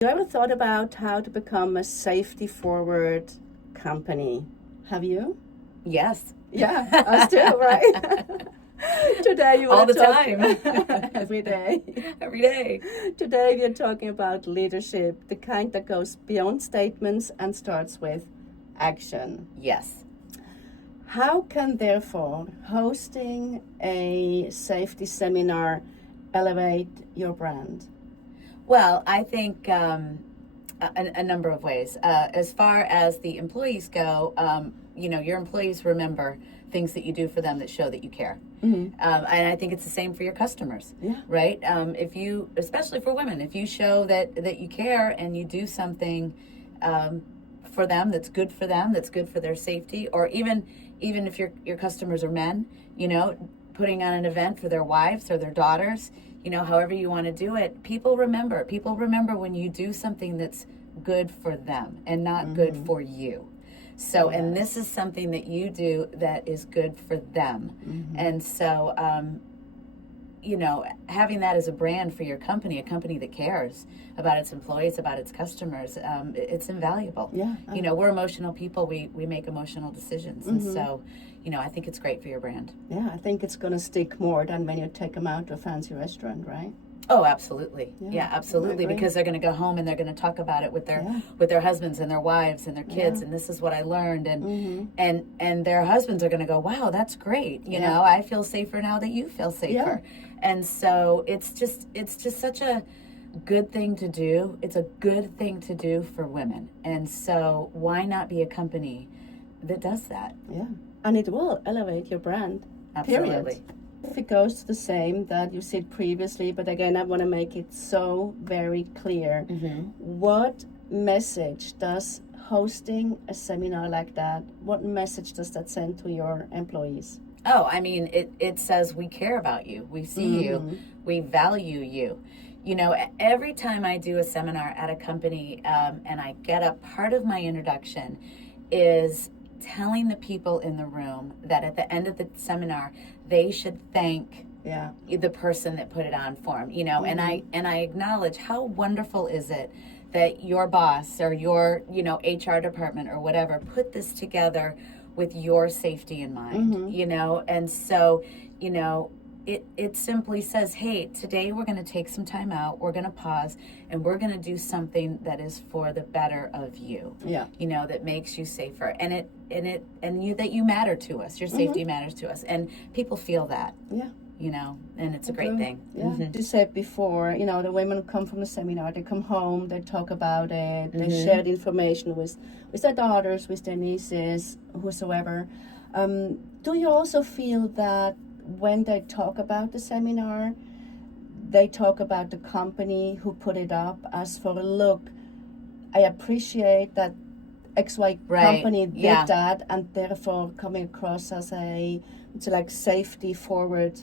You ever thought about how to become a safety-forward company? Have you? Yes. Yeah, us too, right? Today you All want the to talk time. every day. Every day. Today we are talking about leadership, the kind that goes beyond statements and starts with action. Yes. How can therefore hosting a safety seminar elevate your brand? Well, I think a number of ways. As far as the employees go, your employees remember things that you do for them that show that you care. Mm-hmm. And I think it's the same for your customers, right? If you, especially for women, if you show that you care and you do something for them, that's good for them, that's good for their safety, or even if your customers are men, putting on an event for their wives or their daughters, however you want to do it, people remember when you do something that's good for them and not good for you. So, and this is something that you do that is good for them. And so, having that as a brand for your company, a company that cares about its employees, about its customers, it's invaluable. Yeah. We're emotional people. We make emotional decisions. And so, I think it's great for your brand. Yeah, I think it's going to stick more than when you take them out to a fancy restaurant, right? Oh, absolutely. Yeah, Yeah, absolutely. Because they're going to go home and they're going to talk about it with their husbands and their wives and their kids. And this is what I learned. And their husbands are going to go, wow, that's great. You know, I feel safer now that you feel safer. And so it's just such a good thing to do. It's a good thing to do for women. And so why not be a company that does that? Yeah. And it will elevate your brand. Absolutely. Period. If it goes to the same that you said previously, but again, I want to make it so very clear. What message does hosting a seminar like that, what message does that send to your employees? Oh, I mean, it says we care about you. We see you. We value you. Every time I do a seminar at a company and I get up, part of my introduction is telling the people in the room that at the end of the seminar, they should thank the person that put it on for them, and I acknowledge how wonderful is it that your boss or your, HR department or whatever put this together with your safety in mind, and so, it simply says, hey, today we're going to take some time out, we're going to pause, and we're going to do something that is for the better of you. That makes you safer, and that you matter to us. Your safety matters to us, and people feel that. And it's a great thing. You said before, the women come from the seminar, they come home, they talk about it, they share the information with their daughters, with their nieces, whosoever. Do you also feel that when they talk about the seminar, they talk about the company who put it up as for, look, I appreciate that XY company did that, and therefore coming across as it's like safety forward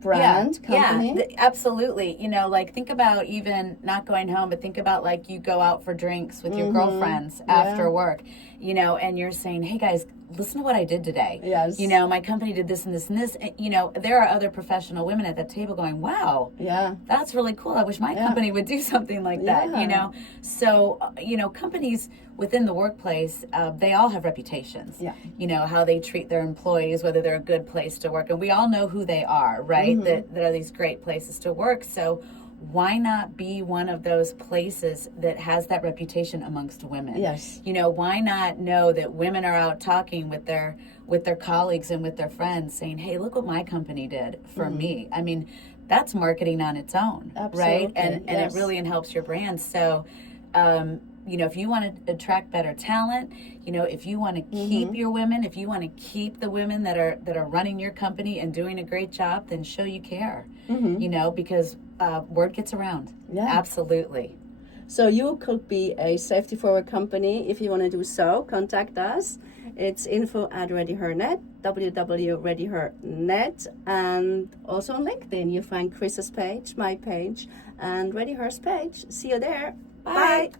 brand company? Yeah, absolutely. Think about even not going home, but think about like you go out for drinks with your girlfriends after work, and you're saying, hey guys, listen to what I did today. Yes. My company did this and this and this. And, there are other professional women at that table going, wow, that's really cool. I wish my company would do something like that, So, companies within the workplace, they all have reputations. How they treat their employees, whether they're a good place to work. And we all know who they are, right? That are these great places to work. So why not be one of those places that has that reputation amongst women? Yes. Why not know that women are out talking with their colleagues and with their friends saying, hey, look what my company did for me. I mean, that's marketing on its own, right? And it really helps your brand. So, if you want to attract better talent, if you want to keep your women, if you want to keep the women that are running your company and doing a great job, then show you care, because word gets around. Absolutely. So you could be a safety forward company. If you want to do so, contact us. It's info@ReadyHer.net, www.ReadyHer.net, and also on LinkedIn you find Kris's page, my page, and ReadyHer's page. See you there. Bye.